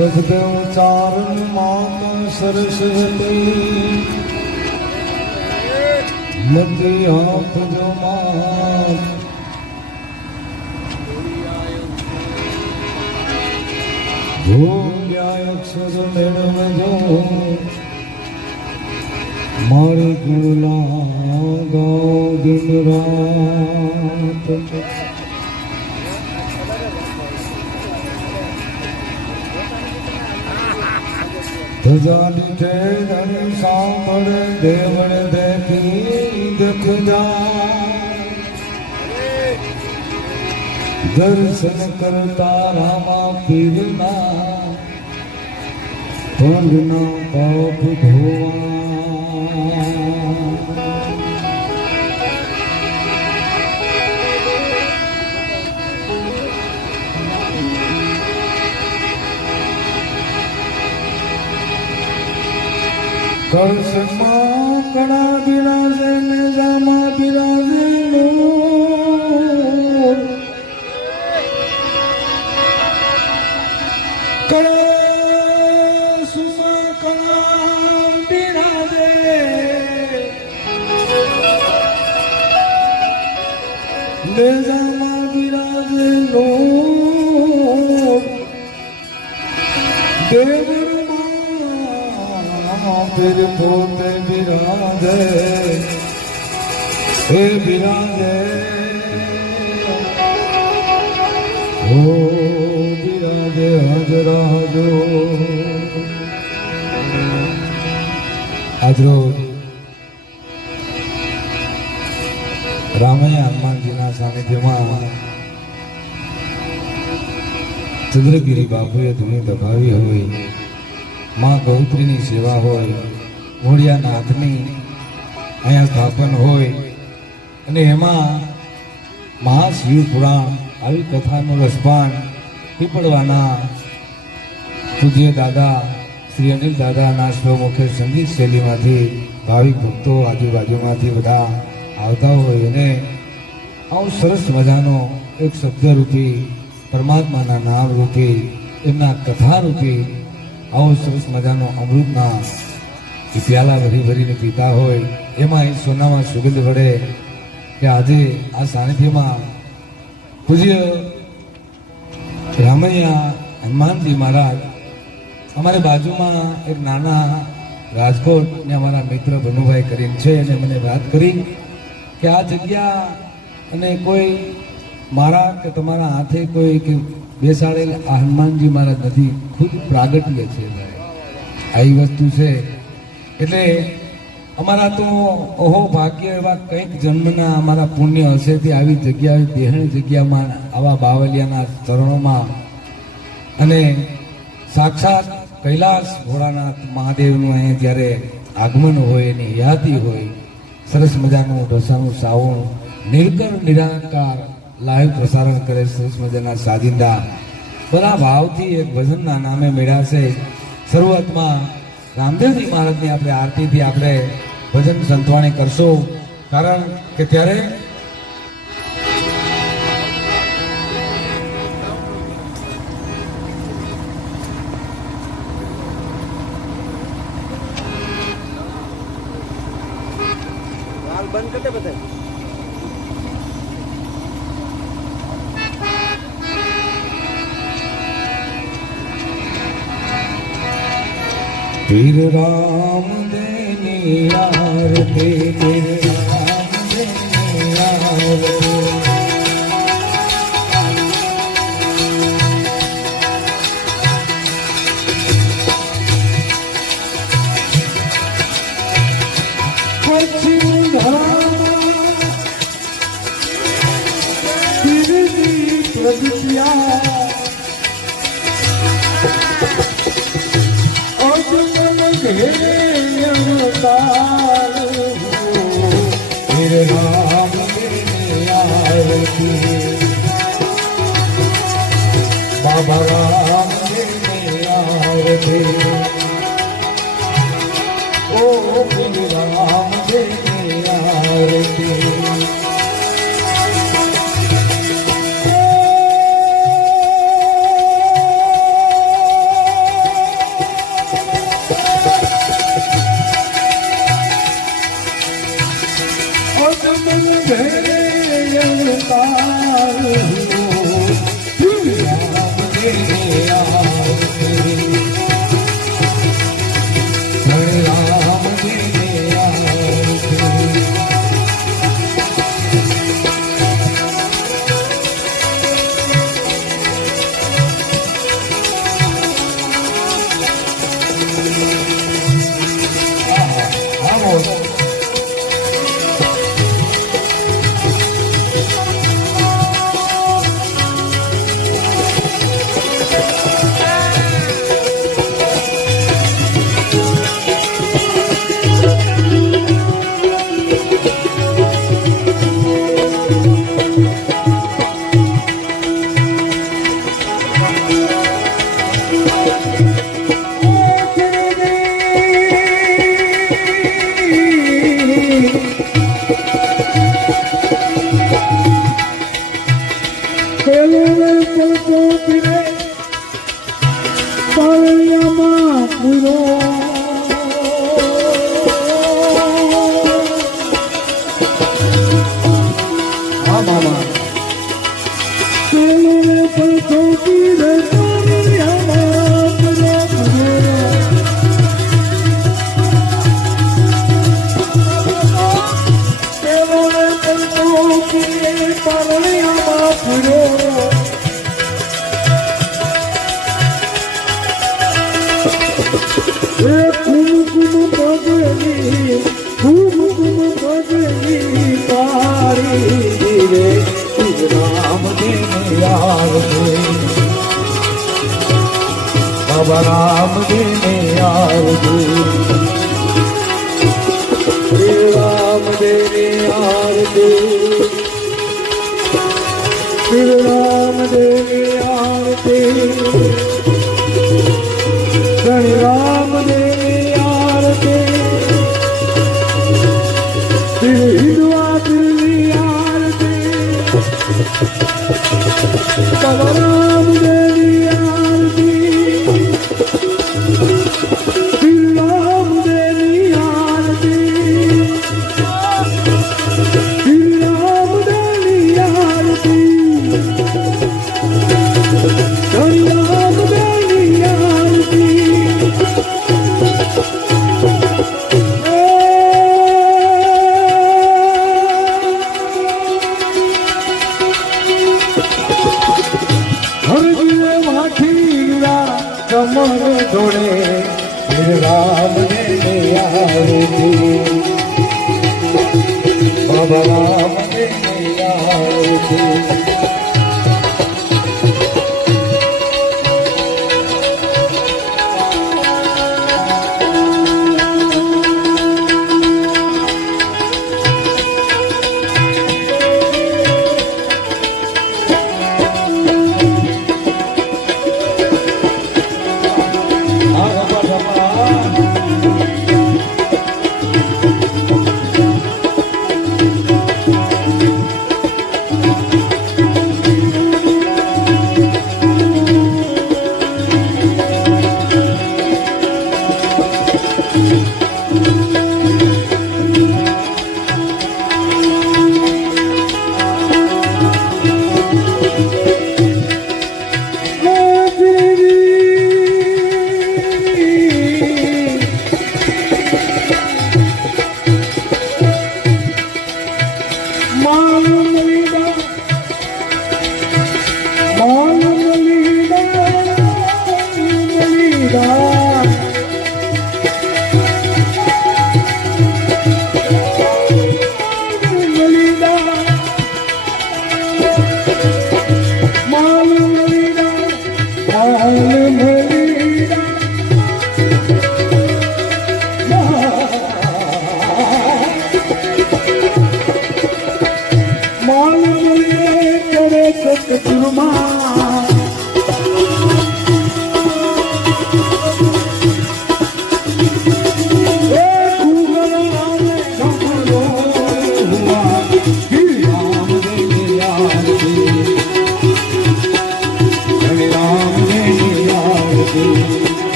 સદદેવ ચારણ માતા સરસ્વતી મતી હાથ જો માત ભૂલ્યા અક્ષર મેળવજો મારી ગુલા ગાઉ દિન રાત ધજાની છે ધણી સાંભળ દેવળ દેખી દેખ દર્શન કરતા રામા પીરના પગના પાપ ધોવા કળશમાં કણા બિરાજે ને જામા બિરાજે કળશમાં કણા બિરાજે ને જામા બિરાજે દેવ फिर पोते बिराजे हे बिराजे हो बिराजे हजरा जो આજરો રામૈયા હનુમાનજીના સાનિધ્યમાં ચંદ્રગીરી બાપુએ ધૂણી દબાવી હોય માં ગૌત્રીની સેવા હોય મોડિયાના હાથની અહીંયા સ્થાપન હોય અને એમાં મહાશિવ પુરાણ આવી કથાનું રસપાન પીપળવાના પૂજ્ય દાદા શ્રી અનિલ દાદાના સ્વમુખે સંગીત શૈલીમાંથી ભાવિક ભક્તો આજુબાજુમાંથી બધા આવતા હોય અને આવું સરસ મજાનો એક શબ્દરૂપી પરમાત્માના નામરૂપી એમના કથારૂપી આવો સરસ મજાનો અમૃતના પ્યાલા ભરી ભરીને પીતા હોય એમાં એ સોનામાં સુગંધ વડે કે આજે આ સાનિધ્યમાં પૂજ્ય રામૈયા હનુમાનજી મહારાજ અમારી બાજુમાં એક નાના રાજકોટને અમારા મિત્ર ભનુભાઈ કરીને છે અને મને વાત કરી કે આ જગ્યા અને કોઈ મારા કે તમારા હાથે કોઈ કે બેસાડેલ આ હનુમાનજી મહારાજ નથી, ખુદ પ્રાગટ્ય છે. આવી વસ્તુ છે એટલે અમારા તો ઓહો ભાગ્ય એવા કંઈક જન્મના અમારા પુણ્ય હશેથી આવી જગ્યાએ દેહણી જગ્યામાં આવા બાવલિયાના ચરણોમાં અને સાક્ષાત કૈલાસ ભોળાનાથ મહાદેવનું અહીંયા જ્યારે આગમન હોય એની યાદી હોય, સરસ મજાનું ઢોસાનું સાવણ નિર્કર નિરાકાર લાઈવ પ્રસારણ કરે, સરસ મજાના સાજિંદા બધા ભાવથી એક ભજનના નામે મેળાશે. શરૂઆતમાં રામદેવજી મહારાજની આપણે આરતીથી આપણે ભજન સંતવાણી કરશું, કારણ કે ત્યારે બંધ કરते બધા पीर राम देनी आरती, पीर राम देनी आरती, पश्चिम धारा पीरनी प्रगतिया फिर राम आरती, बाबा राम आरती, ओ फिर राम आरती. કુમકુમ પગની તારી રે રામ દેને યાર દે બાબા રામ દેને યાર દે રામ દેને યાર દે રામ દેને યાર દે રામ દેને યાર દે हिंदुआ दिल्ली आरती राम देवी आरती राम देवी आरती राम देवी आरती राम देवी आरती कमल धोड़े राम ने आरती बाबा राम ने आरती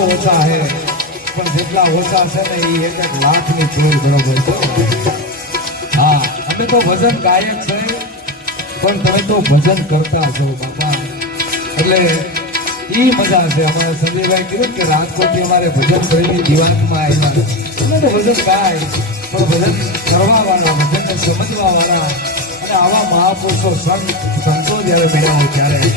માણસો ઓછા છે પણ જેટલા ઓછા છે ને એ એક એક લાખની ચોર બરોબર છે. હા અમે તો ભજન ગાયક છે પણ તમે તો ભજન કરતા છો બાપા, એટલે ઈ મજા છે. અમારા સંજયભાઈ કીધું કે રાજકોટથી અમારે ભજન કરીને દિવાંગમાં આવ્યા. અમે તો ભજન ગાય પણ ભજન કરવા વાળા, ભજનને સમજવા વાળા અને આવા મહાપુરુષો સંતો જયારે મળ્યા હોય ત્યારે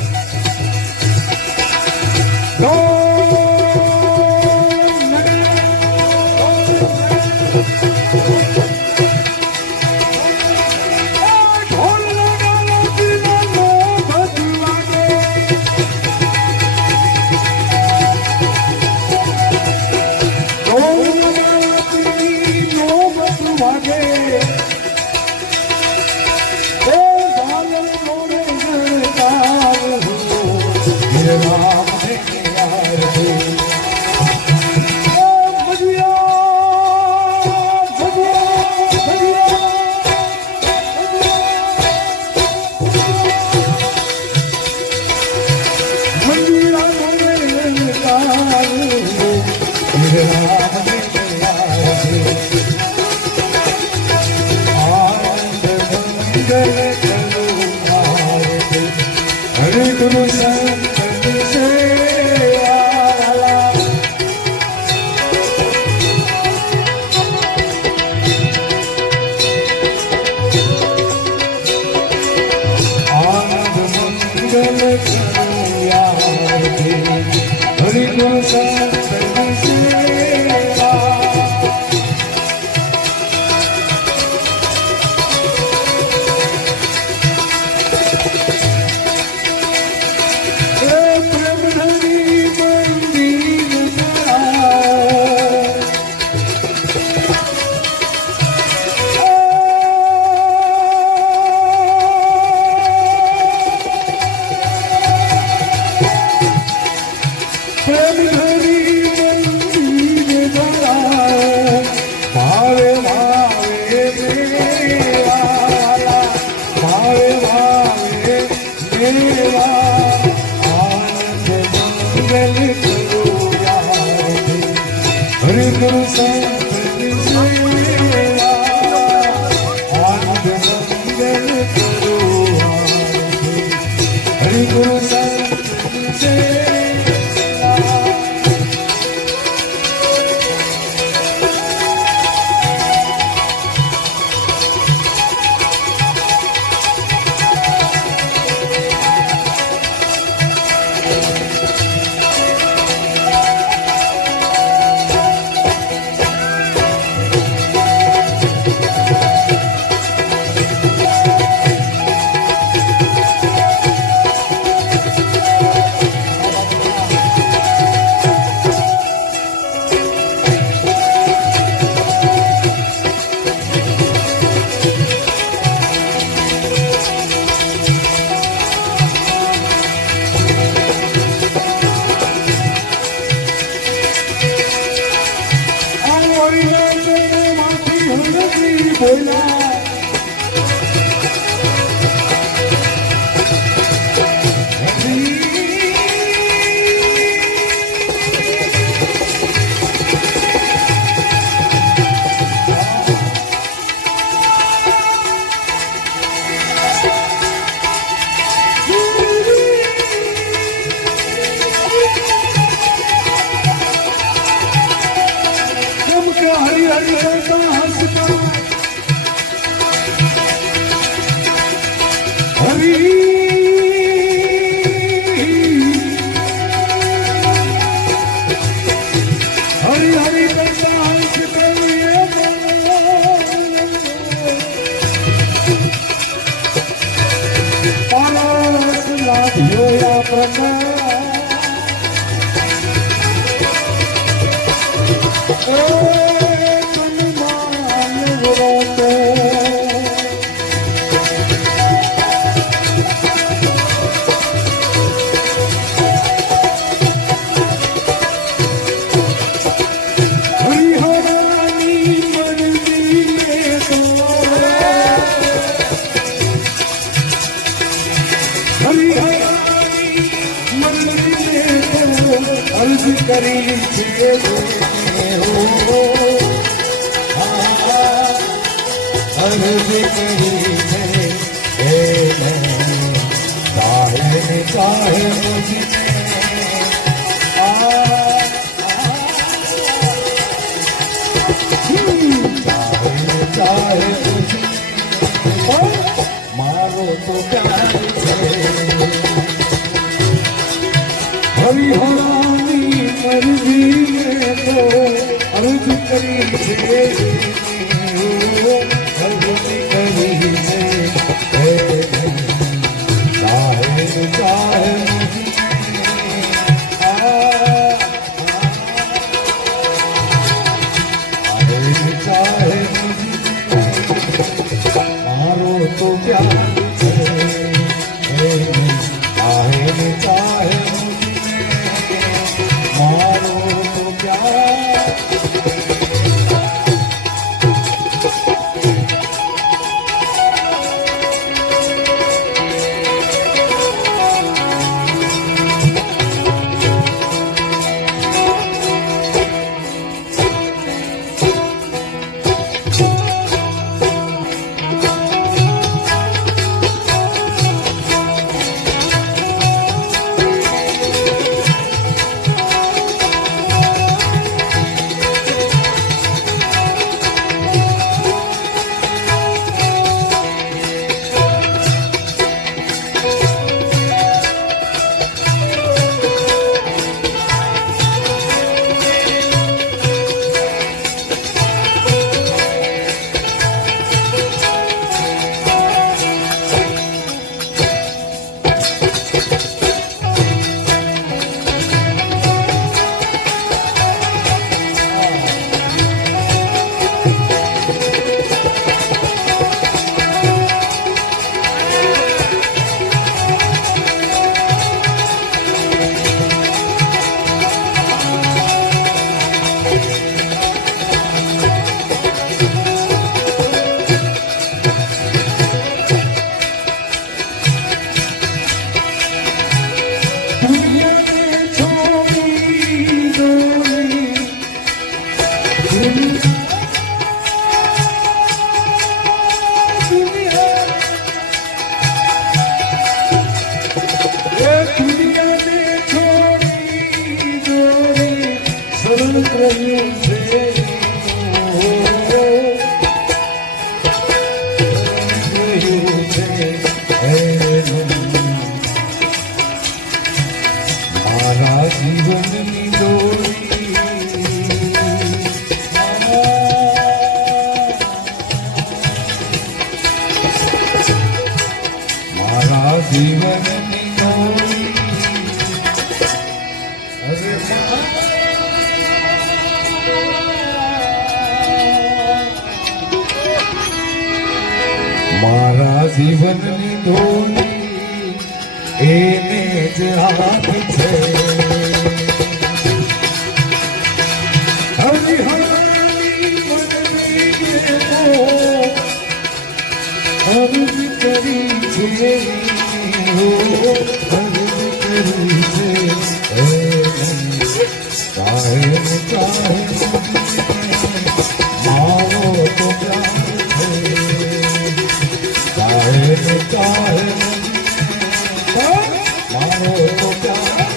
અરજ કરી છે હો અરજ કરી છે એને ચાહે મુझने ચાહે મુझने મારો તો પ્યાર છે હરિહરાની મરજી મેં તો અરજ કરી છે અરજ કરી છે ચાહે ચાહે મારો તો પ્યાર છે ચાહે ચાહે મારો તો પ્યાર મારા જીવનની દોરી મારા જીવનની દોરી મારા જીવનની દોરી એને જ હાથ છે હરિહરની મરજી અરજ કરી છે અરજ કરી છે ચાહે મારો તો પ્યાર છે ચાહે મારો તો પ્યાર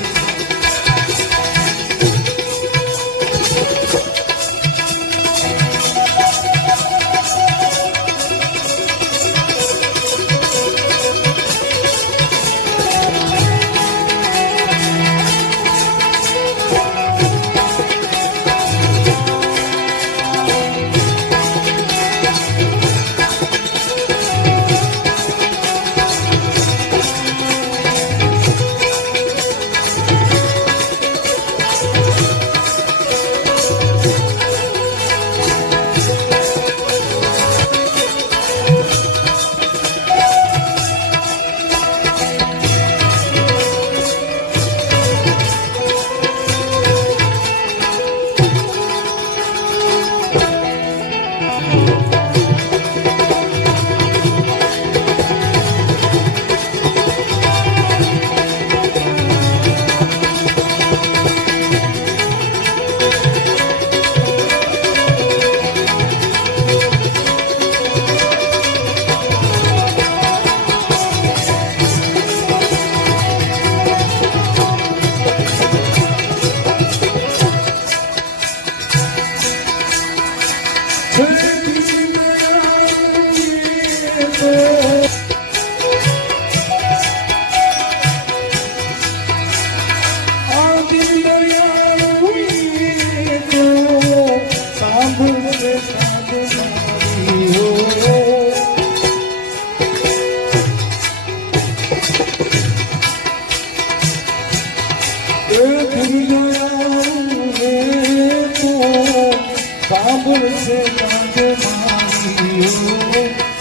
પડશે દાદ મારી,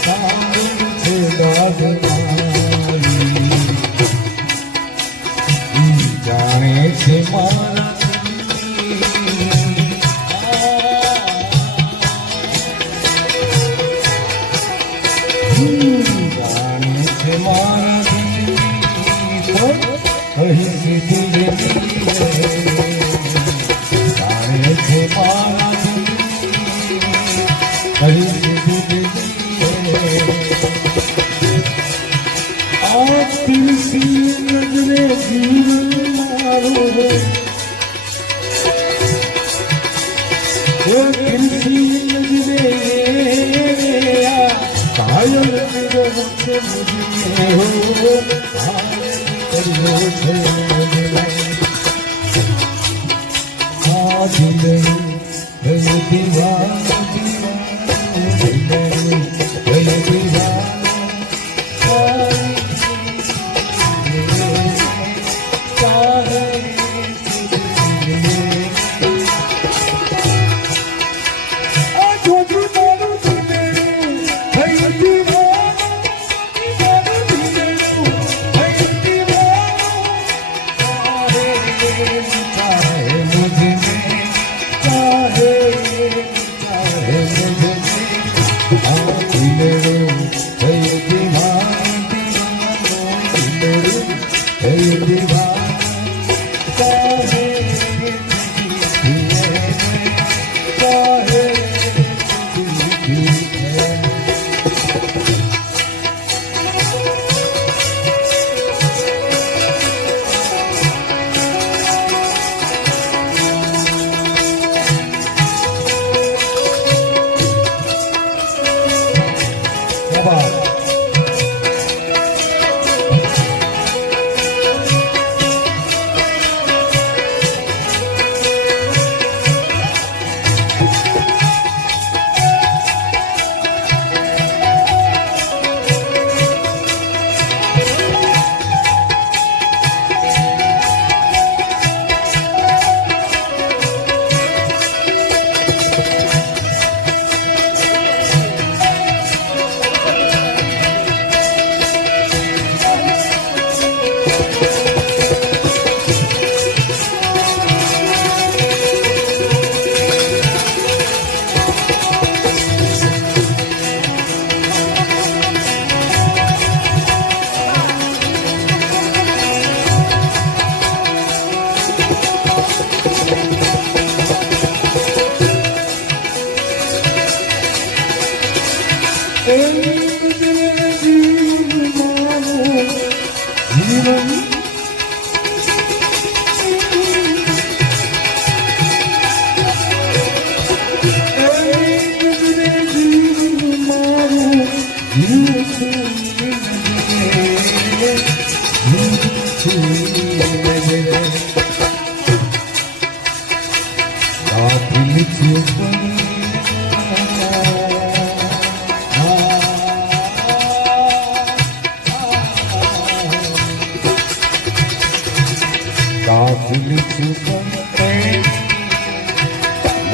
સાંભળશે દાદ મારી. જાણે છે મારા જાણે છે મારા કહી સીધી જાણે છે મારા કહી સીધી આ તુલસી નજરે જીવન મારો ઓ તુલસી નજરે કાયમ મેરો વચ્ચે મુझे हो કર્યો છે આ દિલ ગયો દીવાનો દિલ ગયો દીવાનો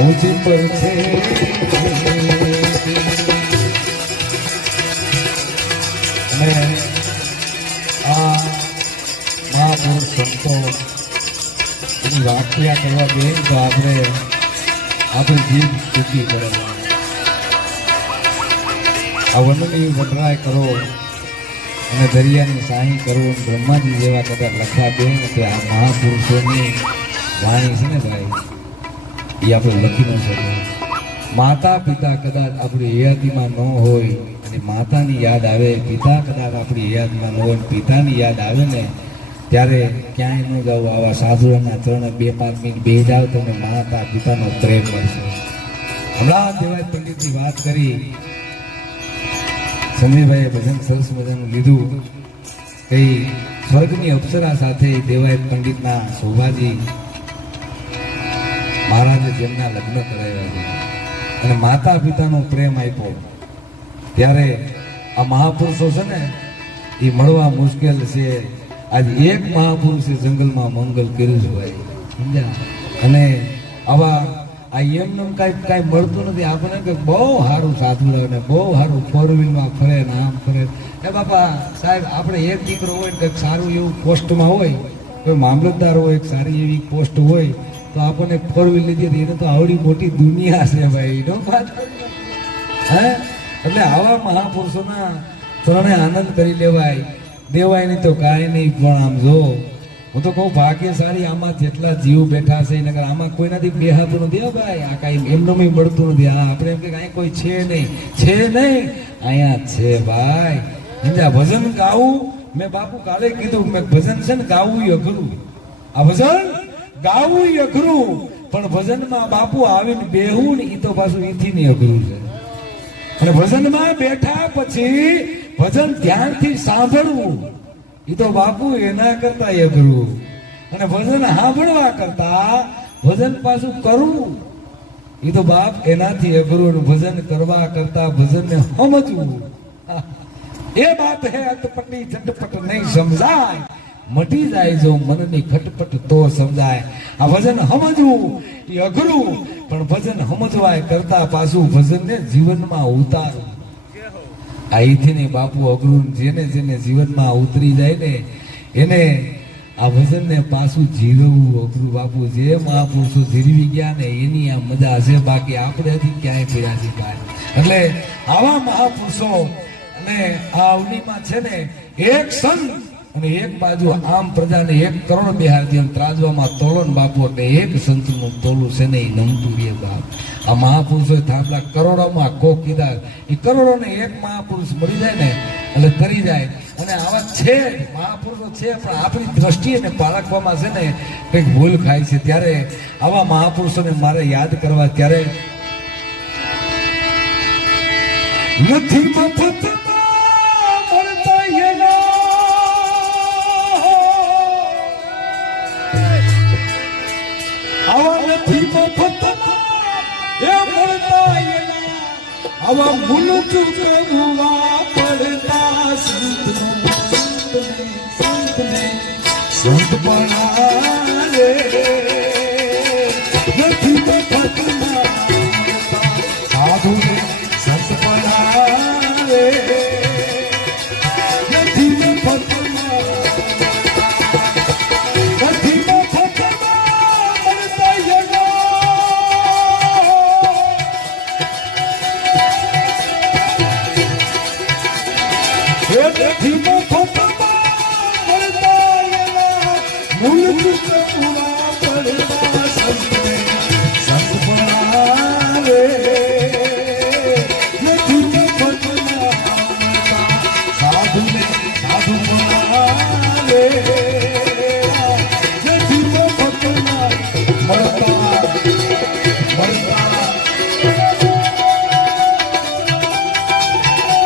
मुझ पर छे आ महापुरुष संतो व्याख्या करवा दे तो આપણે જીભ ચૂકી પડે આ વનની વટરાય કરો અને દરિયાની સાહી કરો બ્રહ્માજી જેવા કદાચ લખા દે કે આ મહાપુરુષોની વાણી છે ને ભાઈ એ આપણે લખી ન શકીએ. માતા પિતા કદાચ આપણી હયાતીમાં ન હોય અને માતાની યાદ આવે, પિતા કદાચ આપણી હયાતીમાં ન હોય, પિતાની યાદ આવે ને ત્યારે ક્યાંય ન જાવ, આવા સાધુઓના ચરણે 2-5 મિનિટ બેસી જાવ તમને માતા પિતાનો પ્રેમ મળશે. હમણાં દેવાય પંડિતની વાત કરી, સંજયભાઈએ ભજન સરસ મજાનું લીધું. કઈ સ્વર્ગની અપ્સરા સાથે દેવાય પંડિતના શોભાજી મહારાજે જેમના લગ્ન કરાવ્યા છે અને માતા પિતાનો પ્રેમ આપ્યો, ત્યારે આ મહાપુરુષો છે ને એ મળવા મુશ્કેલ છે. આજે એક મહાપુરુષે જંગલમાં મંગલ કર્યું છે ભાઈ, સમજ્યા? અને આવા આ એમને કાંઈ મળતું નથી આપણને કે બહુ સારું સાધુ ને બહુ સારું ફોર વ્હીલમાં ફરે ને આમ ફરે. એ બાપા સાહેબ આપણે એક દીકરો હોય ને કંઈક સારું એવું પોસ્ટમાં હોય, કોઈ મામલતદાર હોય, એક સારી એવી પોસ્ટ હોય તો આપણને ફોર વ્હીલ લીધી એને તો આવડી મોટી દુનિયા છે ભાઈ નો વાત. હે એટલે આવા મહાપુરુષોના ચરણે આનંદ કરી લેવાય, દેવાય નહીં તો કાંઈ નહીં. પણ આમ જો હું તો કહું ભાગ્યશાળી આમાં જેટલા જીવ બેઠા છે નકર આમાં કોઈનાથી બેહાતું નથી. ભાઈ આ કાંઈ એમનું મળતું નથી. હા આપણે એમ કે અહીંયા કોઈ છે નહીં, છે નહીં, અહીંયા છે ભાઈ. સમજા ભજન ગાવું, મેં બાપુ કાલે કીધું મેં ભજન છે ને ગાવું અઘરું. આ ભજન ગાવું અઘરું, પણ ભજનમાં બાપુ આવીને બેહું ને એ તો પાછું એથી નહીં અઘરું છે. અને ભજનમાં બેઠા પછી ભજન ધ્યાનથી સાંભળવું એ તો બાપુ એના કરતા અઘરું. અને ભજન સાંભળવા કરતા ભજન પાછું કરવું એ તો બાપ એનાથી અઘરું. ભજન કરવા કરતા ભજનને સમજવું એ બાત હે અટપટી ઝટપટ નહીં સમજાય, મટી જાય જો મનની ખટપટ તો સમજાય. આ ભજન સમજવું એ અઘરું, પણ ભજન સમજવાય કરતા પાછું ભજનને જીવનમાં ઉતારવું આ અહીંથી ને બાપુ અઘરું. જેને જેને જીવનમાં ઉતરી જાય ને એને આ ભજનને પાછું જીરવવું અઘરું બાપુ. જે મહાપુરુષો જીરવી ગયા ને એની આ મજા છે, બાકી આપણે હજી ક્યાંય પીડા છે ભાઈ. એટલે આવા મહાપુરુષો અને આ અવનીમાં છે ને એક સંત અને એક બાજુ આમ પ્રજાને 1 કરોડ બેહારતી એમ ત્રાજવામાં તોલન બાપુ. એટલે એક સંતનું તોલું છે ને એ નમતું રે બાપ. આ મહાપુરુષો થાંભલા કરોડોમાં કોક કીધા, એ કરોડોને એક મહાપુરુષ મળી જાય ને એટલે તરી જાય. અને આવા છે મહાપુરુષો છે, પણ આપણી દ્રષ્ટિએ ને પારખવામાં છે ને કંઈક ભૂલ ખાય છે. ત્યારે આવા મહાપુરુષોને મારે યાદ કરવા. ત્યારે નથી મફતમાં મળતા એના, આવા નથી મફતમાં એ મળતા એના, આવા મૂલ ચૂકવવા પડતા સંતને સંત બનાવે. નથી મફતમાં સાધુને સંત બનાવે. નથી મફતમાં મળતા એના, નથી મફતમાં મળતા એના, મૂળ ચૂકવવા પડતા સંતને સંત બનાવે. નથી મફતમાં સાધુને સાધુ બનાવે. નથી મફતમાં મળતા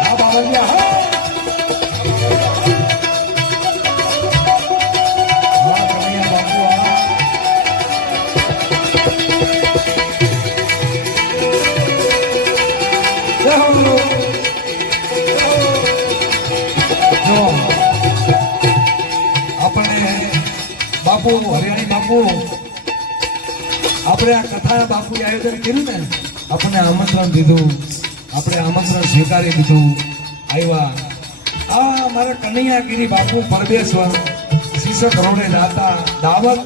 આ બાબલિયા બાપુ હરિયાણી બાપુ આપણે આ કથા બાપુ આયોજન કર્યું ને, આપણને આમંત્રણ દીધું, આપણે આમંત્રણ સ્વીકારી દીધું, આવ્યા. આ મારા કનૈયાગીરી બાપુ પરમેશ્વર શીશક રોડે દાતા દાવત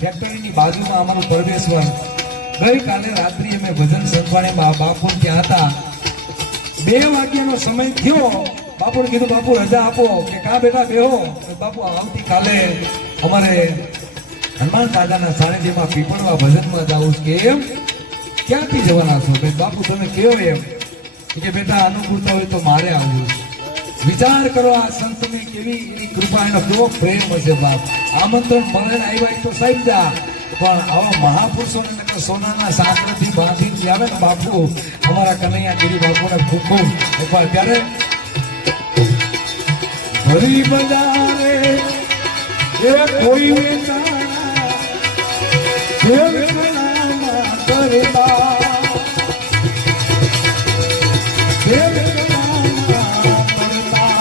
ફેક્ટરીની બાજુમાં અમારું પરમેશ્વર. ગઈકાલે રાત્રિ અમે ભજન સંભાળે બાપુ ત્યાં હતા. 2 વાગ્યાનો સમય થયો. બાપુને કીધું બાપુ રજા આપો કે કા બેટા બેહો. બાપુ આવતીકાલે અમારે હનુમાન દાદાના સાનિધ્યમાં પીપળવા ભજનમાં જવું છે. કેમ ક્યાંથી જવાના છો? બાપુ તમે કેવો એમ કે બેટા અનુકૂળતા હોય તો મારે આવવું. વિચાર કરો આ સંતની કેવી એની કૃપા, એનો કેવો પ્રેમ હશે બાપ. આમંત્રણ મળે આવ્યા તો સાહેબ જા, પણ આવા મહાપુરુષોને સોનાના સાંકળથી બાંધીને આવે ને બાપુ અમારા કનૈયાગીરી બાપુને ખૂબ ખૂબ એકવાર. ત્યારે ભરી બજારે એ કોઈ વેચાણા દેવગણામાં કરતા, દેવગણામાં કરતા.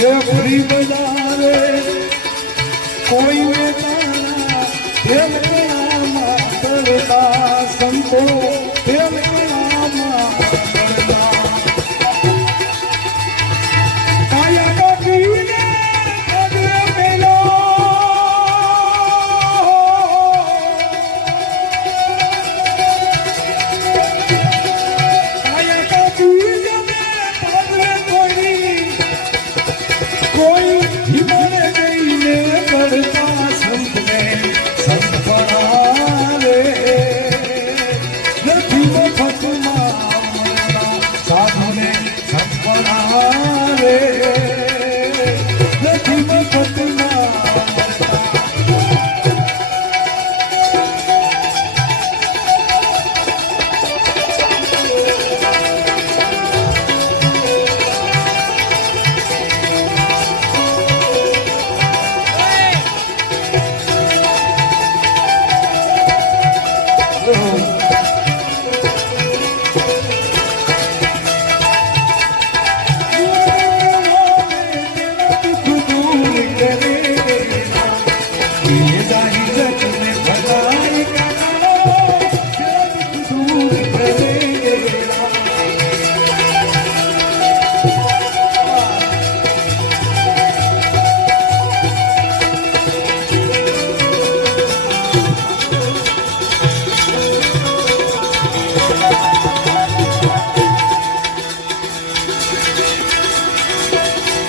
એ ભરી બજારે કોઈને તારા પ્રેમ કળામાં તરતા સંતો પ્રેમ કળામાં તરતા કાયા કાઢીને પગલે મેલો કાયા કાઢીને પગલે કોઈ હિમાલય જઈને કરતા સંતને સંત પરારે નથી મફતમાં સાધુને સંત પરારે નથી મફતમાં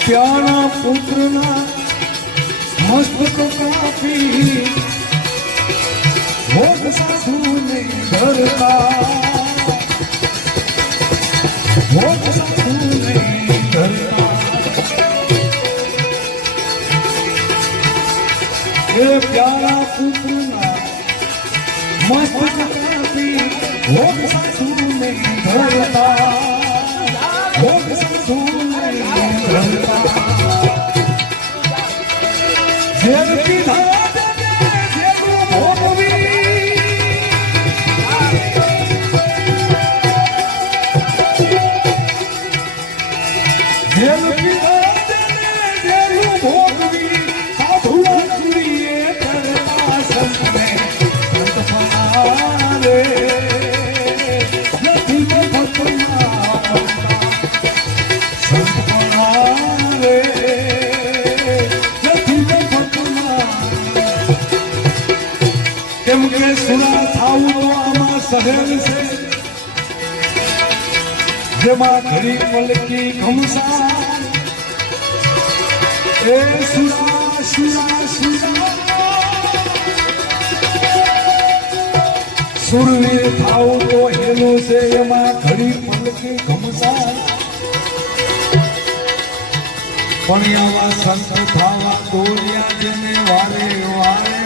પ્યારા પુત્રના મસ્તક કાપી ભોગ સાસુને ધરતા ભોગ સાસુને ધરતા એ પ્યારા પુત્રના મસ્તક કાપી ભોગ સાસુને ધરતા ભોગ સાસુને ધરતા જેલ પીધા જેલું ભોગવી જેલ પીધા જેલું ભોગવી સાધુના ચૂડીએ કરતા સંતને સંત પરારે નથી મફતમાં સંત પરારે કેમ કે સુરા થાવું તો આમાં સહેલ છે જેમાં ઘડી પલકી ઘમસા એ સુરા સુરા સુરા સુરવીર થાવું તો હેલું છે એમાં ઘડી પલકી ઘમસા પણ આવા સંત થાવા દોર્યા જેને વારે વારે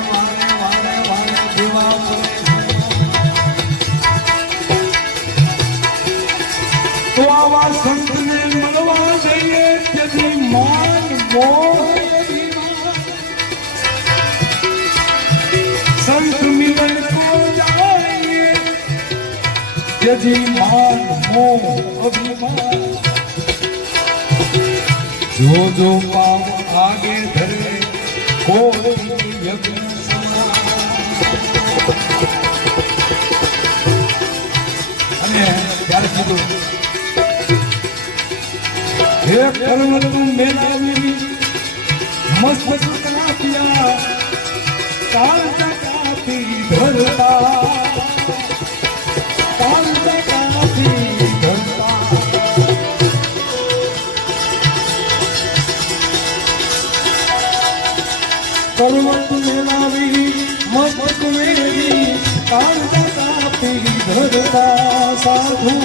તો આવા સંતને મળવા જઈએ તેથી માન મોહ સંત મિલન કો જાઈએ તેથી માન મોહ અભિમાન जो पाव आगे धरे कोई यज्ञ અને ત્યારે કીધું હે પર્વત મેલાવી મસ્ત કાપ્યા કાળજા કાપી ધરતા કાળજા કાપી ધરતા પર્વત મેલાવી મસ્ત મેલી કાળજા કાપી ધરતા સાધુ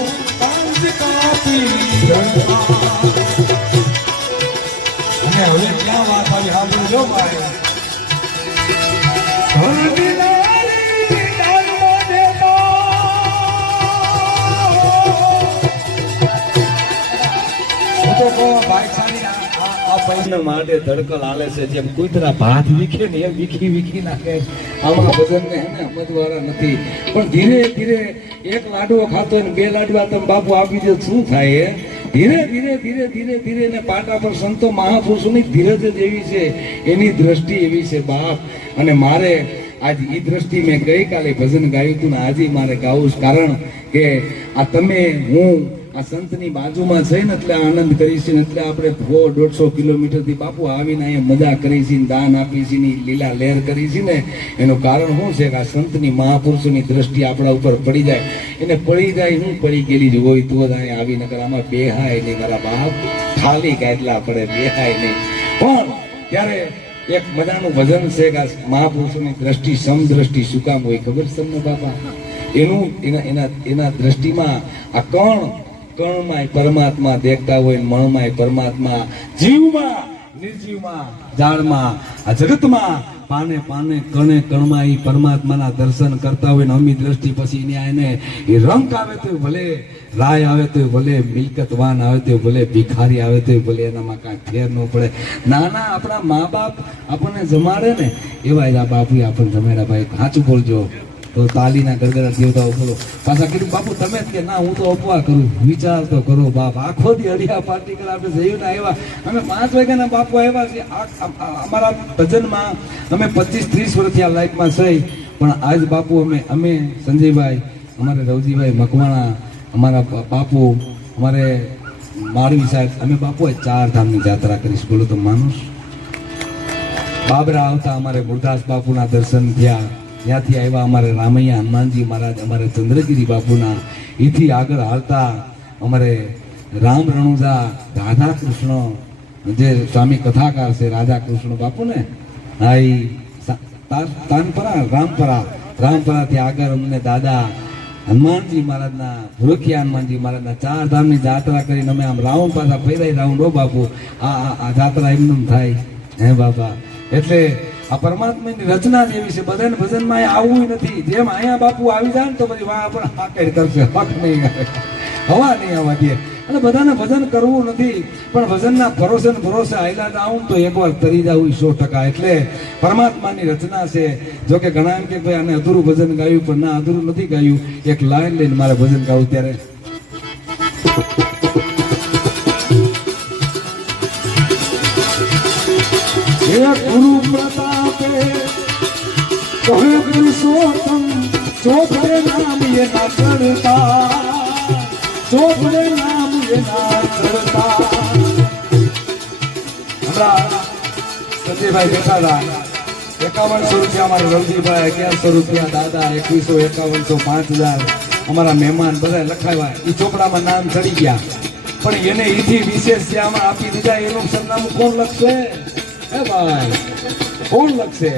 કાળજ કાપી ધરતા અને હવે ક્યાં વાત આવી આપણે જો ભાઈ હરદિનારી દાનમાં દેતા હું તો કહું ભાઈ સારી આ પૈસા માટે ધડકલ હાલે છે જેમ કૂતરા ભાત વીખે ને એ વીખી નાખે આમાં ભજનને એને સમજવાળા નથી પણ ધીરે ધીરે એક લાડવો ખાતો ને બે લાડવા તમે બાપુ આપી દો શું થાય ધીરે ધીરે ધીરે ધીરે ધીરે ને પાટા પર સંતો મહાપુરુષોની ધીરજ જ એવી છે, એની દ્રષ્ટિ એવી છે બાપ. અને મારે આજ ઈ દ્રષ્ટિ મેં ગઈકાલે ભજન ગાયું હતું ને આજે મારે ગાવું છે, કારણ કે આ તમે હું આ સંતની બાજુમાં છે ને એટલે આનંદ કરી છે ને એટલે આપણે 150 કિલોમીટર થી બાપુ આવીને અહીંયા મજા કરી છે, દાન આપી છે, લીલા લહેર કરી છે ને એનું કારણ શું છે કે આ સંતની મહાપુરુષોની દ્રષ્ટિ આપણા ઉપર પડી જાય. એને પડી જાય, હું પડી ગયેલી જ હોય તો જ અહીંયા આવી, નકર આમાં બેહાય નહીં મારા બાપ, ખાલી ગાટલા પડે, બેહાય નહીં. પણ ત્યારે એક મજાનું ભજન છે કે આ મહાપુરુષોની દ્રષ્ટિ સમદ્રષ્ટિ શું કામ હોય ખબર છે તમને બાપા? એના દ્રષ્ટિમાં આ કણમાં પરમાત્મા દેખતા હોય, મણમાં પરમાત્મા, જીવમાં નિર્જીવમાં, ઝાડમાં આ જગતમાં, પાને પાને કણે કણમાં એ પરમાત્માના દર્શન કરતા હોય ને અમી દ્રષ્ટિ પછી એને એ રંગ આવે તો ભલે રાય આવે તો ભલે મિલકતવાન આવે તો ભલે ભિખારી આવે તો ભલે એનામાં કાંઈ ફેર ન પડે. નાના આપણા મા બાપ આપણને જમાડે ને એવા જ આ બાપુ આપણને જમાડ્યા. ભાઈ સાચું બોલજો તો તાલીના ગરગરા દેવતાઓ બોલો. પાછા કીધું બાપુ તમે જ કે ના હું તો અપવા કરું, વિચાર તો કરો બાપ. આખો દી હરિયા પાર્ટી કરે આપણે જયું ને આવ્યા, અમે 5 વાગ્યાના બાપુ આવ્યા છે. અમારા ભજનમાં અમે 25-30 વર્ષથી આ લાઈફમાં છે, પણ આજ બાપુ અમે સંજયભાઈ, અમારે રવજીભાઈ મકવાણા, અમારા બાપુ, અમારે માળવી સાહેબ, અમે બાપુ 4 ધામની જાત્રા કરીશ. બોલો તો માનુસ. બાબરા આવતા અમારે ગુરદાસ બાપુના દર્શન થયા, ત્યાંથી આવ્યા અમારે રામૈયા હનુમાનજી મહારાજ, અમારે ચંદ્રગીરી બાપુના, એથી આગળ હાલતા અમારે રામ રણુજા, રાધા કૃષ્ણ, જે સ્વામી કથાકાર છે રાધા કૃષ્ણ બાપુ ને, હા એ તાનપરા રામપરાથી આગળ અમને દાદા હનુમાનજી મહારાજના, ભુરખિયા હનુમાનજી મહારાજના 4 ધામની જાત્રા કરીને અમે આમ રાઉન્ડ પાછા ફેરાઈ રાઉન્ડ. ઓ બાપુ આ જાત્રા એમને થાય હે બાપા. એટલે આ પરમાત્માની રચના જ એવી છે, બધાને ભજનમાં આવવું નથી. જેમ અહીંયા બાપુ આવી જાય ને તો પછી વાહ પણ હાકેડ કરશે, હક નહીં આવે, હવા નહીં આવવા દે. અને બધાને ભજન કરવું નથી, પણ ભજનના ભરોસે આયલા આવું તો એકવાર તરી જવું 100%. એટલે પરમાત્માની રચના છે. જો કે ઘણા એમ કે ભાઈ આને અધૂરું ભજન ગાયું, પણ ના, અધૂરું નથી ગાયું. એક લાઈન લઈને મારે ભજન ગાવું ત્યારે ગુરુ પ્રતાપે કહે પુરુષોત્તમ, ચોપડે નામ એના ચડતા, ચોપડે નામ એના ચડતા. હમણાં સંજયભાઈ બેઠા હતા, 5100 રૂપિયા અમારે રવજીભાઈ, 1100 રૂપિયા દાદા, 2100, 5100, 5000 અમારા મહેમાન બધા લખાવ્યા. એ ચોપડામાં નામ ચડી ગયા, પણ એને એથી વિશેષ જે આમાં આપી દીધા એનું સરનામું કોણ લખશે? હે ભાઈ, કોણ લખશે?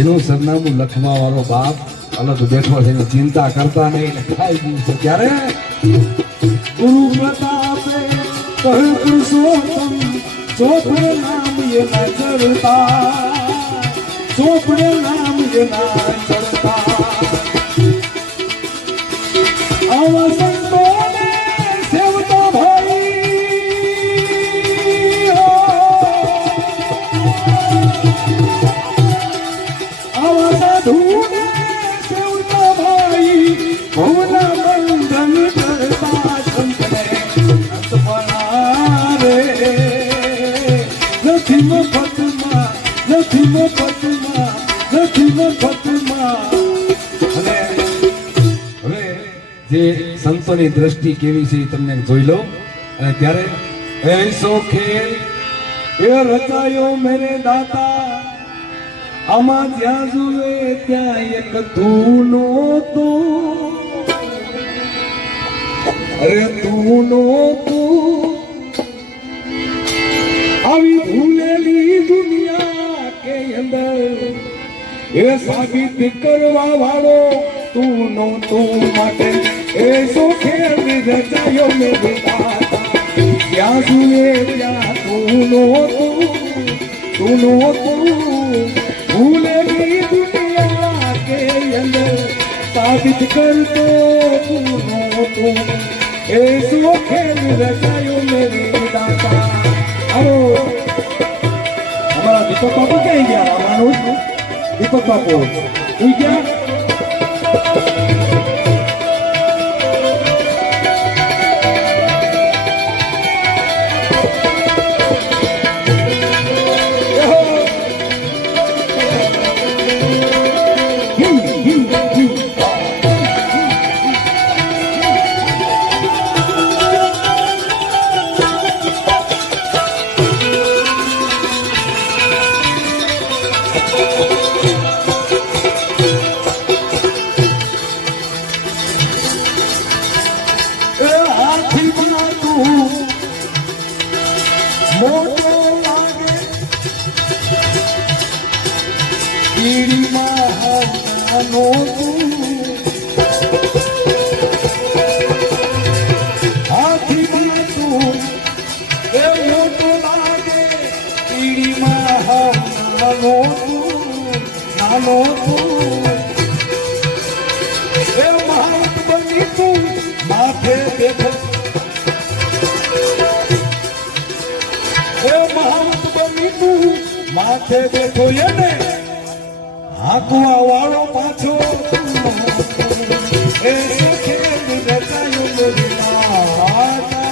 એનું સરનામું લખવા વાળો બાપ અલગ બેઠો છે, એની ચિંતા કરતા નહીં, લખાઈ ગયું છે. ત્યારે ગુરુ પ્રતાપે કહ્યું પુરુષોત્તમ, ચોપડે નામ એના ચડતા, ચોપડે નામ એના ચડતા. આવા સંતોને સેવતો ભાઈ, આવા સાધુને સેવતો ભાઈ, ભવના બંધન કરતા સંતને અંતપણા રે. નથી મફતમાં, નથી મફતમાં, નથી મફતમાં. અને હવે જે સંતોની દ્રષ્ટિ કેવી છે એ તમને જોઈ લો. અને ત્યારે એસો ખેલ એ રચાયો મેરે દાતા, આમાં જ્યાં જુએ ત્યાં એક તું નહોતો, અરે તું નહોતું. આવી ભૂલેલી દુનિયા કે અંદર એ સાબિત કરવા વાળો તું નહોતું. માટે એસો ખેલ રચાયો મેરે દાતા, જ્યાં જુએ ત્યાં તું નહોતું, તું નહોતું. ભૂલેલી દુનિયા કે અંદર સાબિત કરતો તું નહોતું. એસો ખેલ રચાયો મેરે દાતા. આવો અમારા દીપક બાપુ ક્યાં ગયા? અમારું દીપક બાપુ ઉઈ ગયા? તું મોટો લાગે પીડીમાં નાનો તું હાથીમાં તું એ મોટો લાગે પીડીમાં નાનો તું એ મહાન બની તું માથે બેઠો એ મહાન બની તું માથે બેઠો એને હાકવા વાળો પાછો એ સુખે રચાયો માતા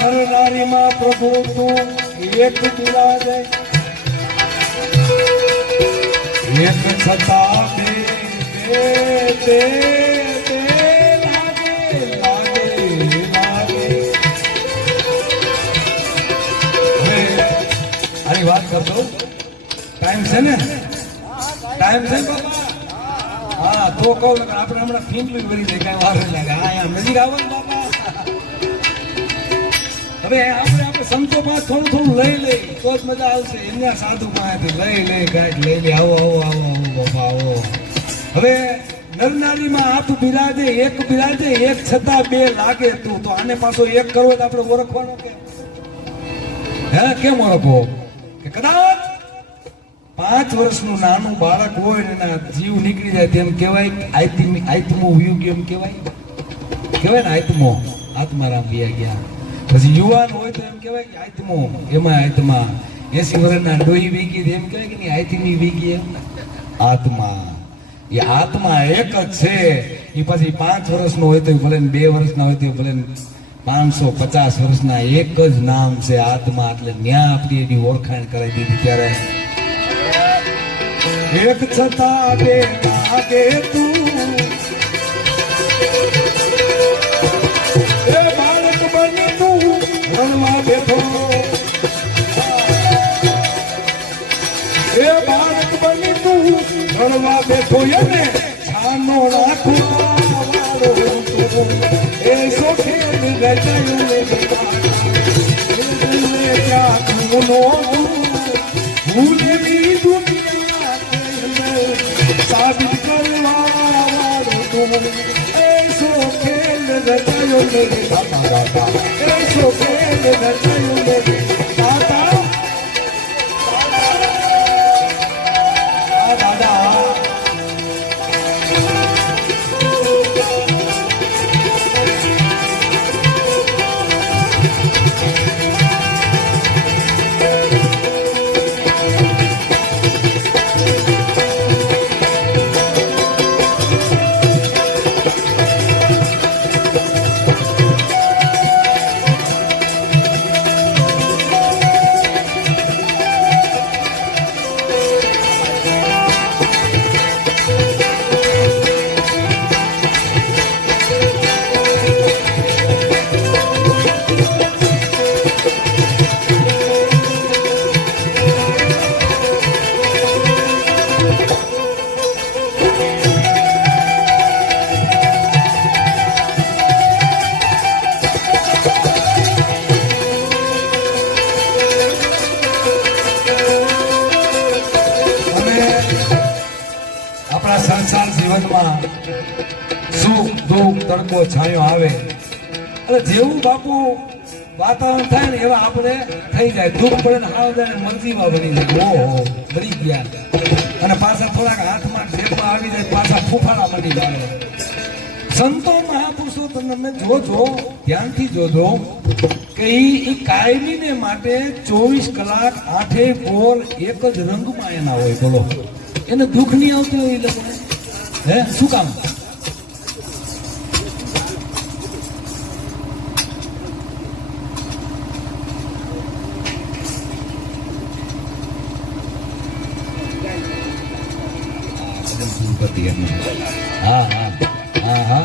નરનારીમાં પ્રભુ તું એક બિરાજે એક છતાં બે લાગે હવે આની વાત કરતો ટાઈમ છે ને ટાઈમ છે બાબા હા તો કહું આપણે હમણાં ફીંડલી ભરી જાય કઈ વાર નહીં લાગે હા નજીક આવવાનું બાબા હવે આપણે સંતો પાસે થોડું લઈ લઈ તો જ મજા આવશે એમના સાધુ પાસેથી લઈ કાંઈક લઈ લે આવો બાપા આવો હવે નરનારીમાં આપ બિરાજે એક છતાં બે લાગે તું તો આને પાછો એક કરવો તો આપણે ઓળખવાનો કે હે કેમ ઓળખવો કે કદાચ 5 વર્ષનું નાનું બાળક હોય ને એના જીવ નીકળી જાય તેમ કહેવાય આત્મો વ્યુ કેમ કહેવાય ને આત્મારામ ગયા પછી યુવાન હોય તો એમ કહેવાય કે આત્મો એમાં આત્મા 80 વર્ષના ડોહી વીગી એમ કહેવાય કે નહીં આત્મી વીગી આત્મા એ આત્મા એક જ છે એ પછી 5 વર્ષનો હોય તો ભલે 2 વર્ષના હોય તો ભલે 550 વર્ષના એક જ નામ છે આત્મા એટલે ન્યા આપણી એની ઓળખાણ કરાવી દીધી ત્યારે એક છતાં બે લાગે તું એ બાળક બની તું રણમાં બેઠો એ બાળક બની તું રણમાં બેઠો એને છાનો રાખવા વાળો એ સોખે રચાયું ને ભૂલેલી દુનિયા સાબિત કરવા વાળો એ સોખે રચાયું ને એ સોખે રચાયું ને દાદા જીવનમાં સુખ દુઃખ તડકો છાંયો આવે એટલે જેવું બાપુ વાતાવરણ થાય ને એવા આપણે થઈ જાય. દુઃખ પડે ને હાવ જાય ને મરજીમાં બની જાય. ઓહો બની ગયા અને પાછા થોડાક હાથમાં જેબમાં આવી જાય પાછા ફૂફાડા મળી જાય. સંતો મહાપુરુષો તમે જોજો ધ્યાનથી જોજો કે ઈ કાયમીને માટે 24 કલાક 8 પોર એક જ રંગમાં એના હોય. બોલો એને દુઃખ નહીં આવતું હોય એ લોકોને? હે શું કામ? હા હા હા હા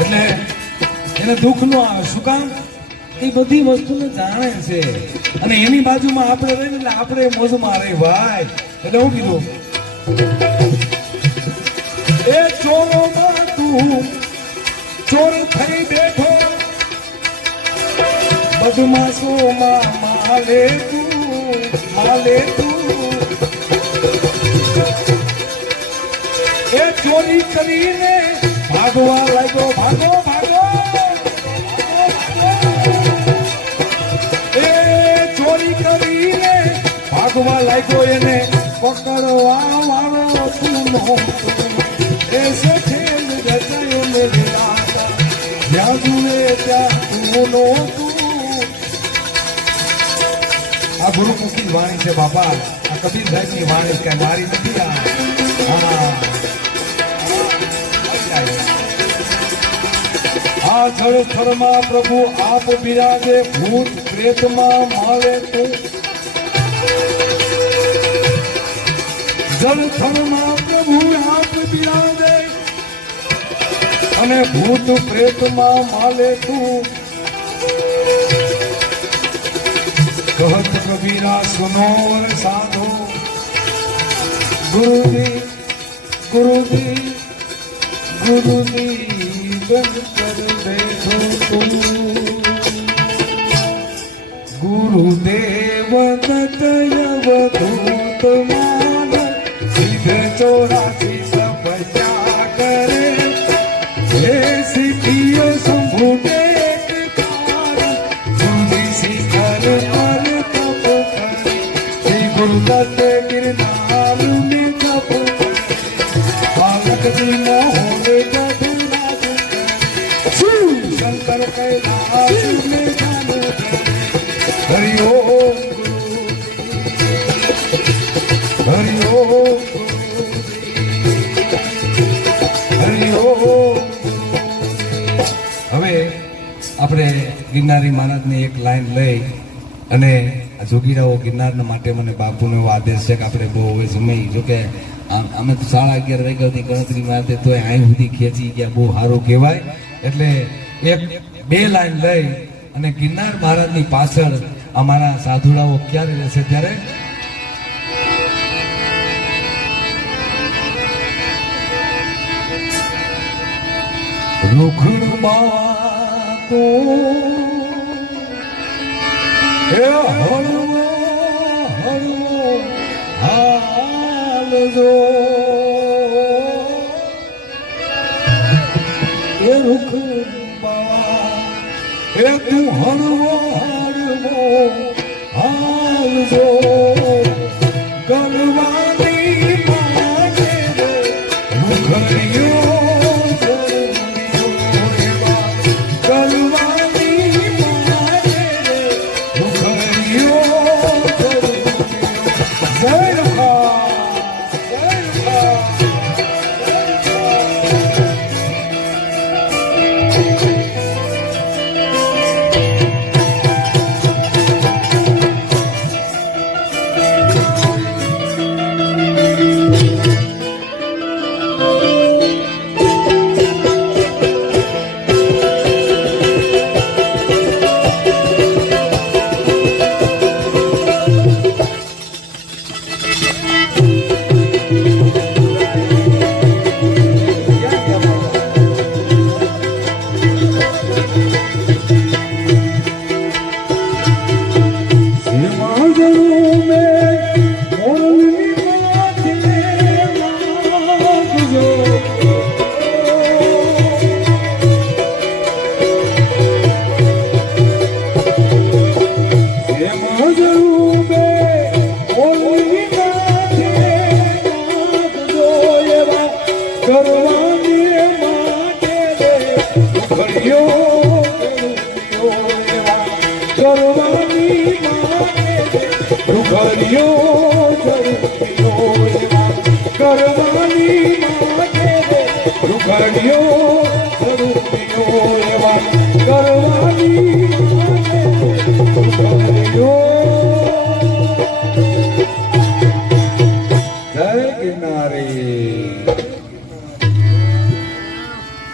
એટલે એને દુઃખ નો આવે. શું કામ? એ બધી વસ્તુને જાણે છે અને એની બાજુમાં આપણે રહીને એટલે આપણે મોજમાં રહી ભાઈ. એટલે હું કીધું એ ચોરોમાં તું ચોર થઈ બેઠો બદમાશોમાં માલે તું એ ચોરી કરીને ભાગવા લાગ્યો. ભાગો ભાગો એ ચોરી કરીને ભાગવા લાગ્યો. એને પકડવા વાળો તું નો એ સફેદ રચાયો મેરે દાદા જ્યાં જુએ ત્યાં તું નો તું. આ ગુરુમુખી વાણી છે બાપા. આ કબીર સાહેબની વાણી કઈ મારી નથી. આ જળ સ્થળમાં પ્રભુ આપ બિરાજે ભૂત પ્રેતમાં મળે તું. જળ સ્થળમાં પ્રભુ આપ બિરાજે અને ભૂત પ્રેતમાં મળે તું. કહત કબીરા સુનો વર સાધો ગુરુજી ગુરુજી ગુરુજી બંધ કર બેઠો તું. ગુરુદેવ દત્ત અવધૂત માન સિદ્ધ 84 તપસ્યા કરે હે સિદ્ધિઓ શંભુ ટેક કાર ગુરુજી શિખર પર તપ કરે શ્રી ગુરુદત્ત ગિરનાર ને તપ કરે બાલકજી મોહન શંકર કૈલાસ ને જાન હરિ ઓમ હરિ ઓમ હરિ ઓમ. હવે આપણે ગિરનારી મહારાજની એક લાઈન લઈ અને જોગીરાઓ ગિરનારના માટે મને બાપુનો એવો આદેશ છે કે આપણે બહુ હવે જમી જોકે અમે તો 11:30 વાગ્યાની ગણતરીમાં હતી તોય અહીં સુધી ખેંચી ગયા. બહુ સારું કહેવાય. એટલે એક બે લાઈન લઈ અને ગિરનાર મહારાજની પાછળ અમારા સાધુડાઓ ક્યારે રહેશે ત્યારે રૂખડમાં તો હે હળવો હળવો હાલજો એ રૂખડમાં હે તું હળવો હળવો હાલજો ગલવાની માગે રૂખડીઓ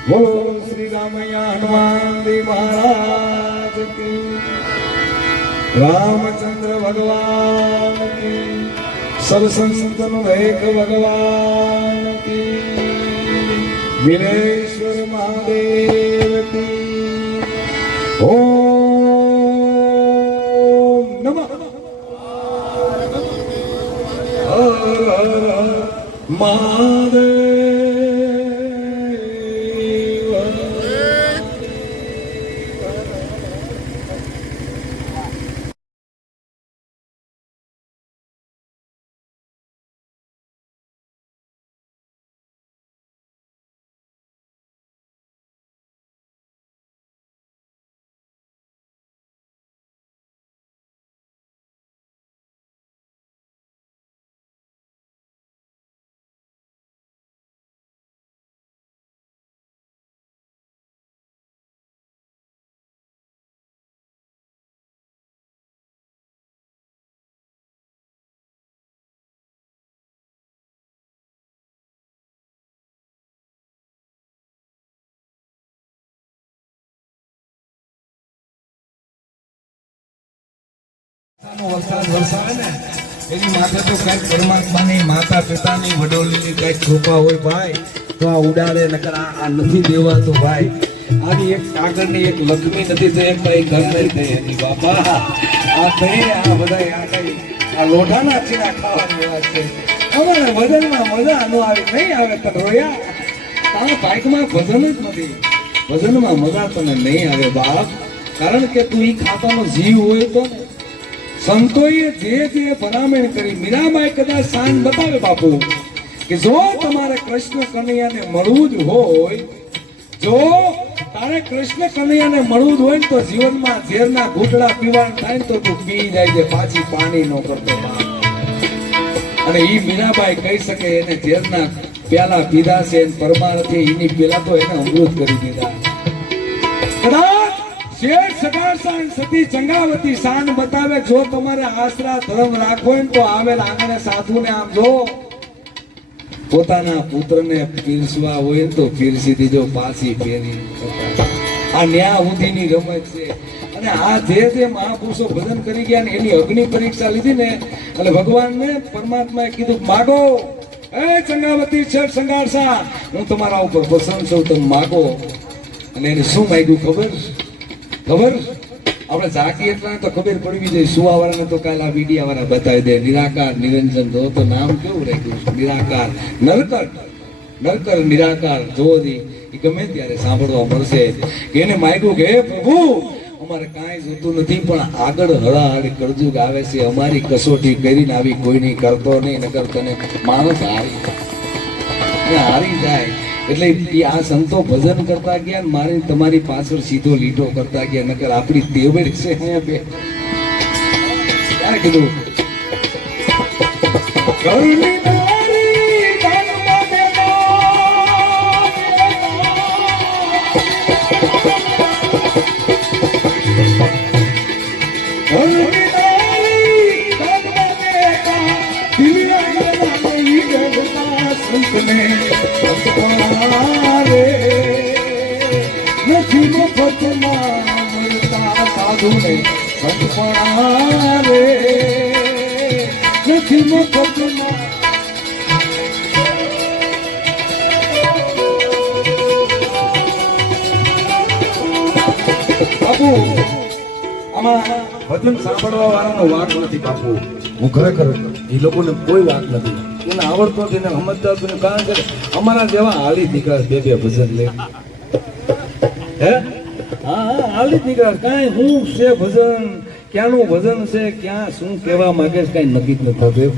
બોલો શ્રી રામૈયા હનુમાનજી મહારાજ કી, રામચંદ્ર ભગવાન કી, સબ સંતન એક ભગવાન કી, વિનેશ્વર મહાદેવ કી. ઓમ નમઃ હર હર મહાદેવ. વરસાદ વરસાવે ને એની માથે તો કઈક પરમાત્માની માતા પિતાની વડોલીની કઈક કૃપા હોય ભાઈ, તો આ ઉડાડે નકર આ નથી દેવાતો ભાઈ. આની એક કાગળની એક લક્ષ્મી નથી તો એક ભાઈ ઘર નહીં થઈ એની બાપા. આ કઈ આ બધા આ કઈ આ લોઢાના ચીરા ખાવાની વાત છે. અમારે વજનમાં મજા ન આવે, નહીં આવે તને રોયા. તારા બાઈકમાં વજન જ નથી, વજનમાં મજા તને નહીં આવે બાપ. કારણ કે તું ઈ ખાતાનો જીવ હોય તો ને સંતોએ જે ભલામણ કરી. મીરાબાઈ કદાચ શાન બતાવે બાપુ કે જો તમારે કૃષ્ણ કનૈયાને મળવું જ હોય, જો તારે કૃષ્ણ કનૈયાને મળવું જ હોય ને તો જીવનમાં ઝેરના ઘૂંટડા પીવાનું થાય ને તો તું પી જાય છે, પાછી પાણી નો કરતો. અને ઈ મીરાબાઈ કહી શકે એને ઝેરના પ્યાલા પીધા છે, પરમાર્થે એની પેલા તો એને અમૃત કરી દીધા. કદાચ શેઠ સગારસા સતી ચંગાવતી શાન બતાવે. જો તમારે આશરા ધર્મ રાખવો હોય તો આવેલ આંગણે સાધુને આમ જો પોતાના પુત્રને પીરસવા હોય તો પીરસી દીજો, પાછી ફેરી. આ ન્યા ઉધીની રમત છે. અને આ જે મહાપુરુષો ભજન કરી ગયા ને એની અગ્નિ પરીક્ષા લીધી ને એટલે ભગવાનને પરમાત્માએ કીધું માગો, એ ચંગાવતી શેઠ સંગારસા હું તમારા ઉપર પસંદ છું, તમે માગો. અને એને શું માંગ્યું ખબર? આપણે ઝાંકી એટલા તો ખબર પડવી જોઈએ. સુવાવાળાને તો કાલ આ મીડિયા વાળા બતાવી દે. નિરાકાર નિરંજન જો તો નામ કેવું રાખ્યું છે, નિરાકાર નરકર નિરાકાર જોધી એ ગમે ત્યારે સાંભળવા મળશે. એને માગ્યું કે હે પ્રભુ અમારે કાંઈ જોતું નથી પણ આગળ હળાહળી કરજુગ આવે છે, અમારી કસોટી કરીને આવી કોઈ નહીં કરતો નહીં, નકર તને માણસ હારી જાય. એટલે આ સંતો ભજન કરતા ગયા, મારી તમારી પાછળ સીધો લીટો કરતા ગયા, નકર આપણી ટેવડ છે. ક્યારે કીધું નથી મફતમાં મળતા સાધુને સંતપણા રે, નથી મફતમાં. બાપુ આમાં ભજન સાંભળવા વાળાનો વાક નથી બાપુ. હું ખરેખર એ લોકોને કોઈ વાક નથી, એને આવડતો નથી ને સમજતા હતું. કારણ કે અમારા જેવા હાલી દીકરા બે ભજન લે. હે હા હાલી દીકરા કાંઈ હું છે ભજન, ક્યાંનું ભજન છે, ક્યાં શું કહેવા માંગે છે કાંઈ નક્કી જ નથી થતું.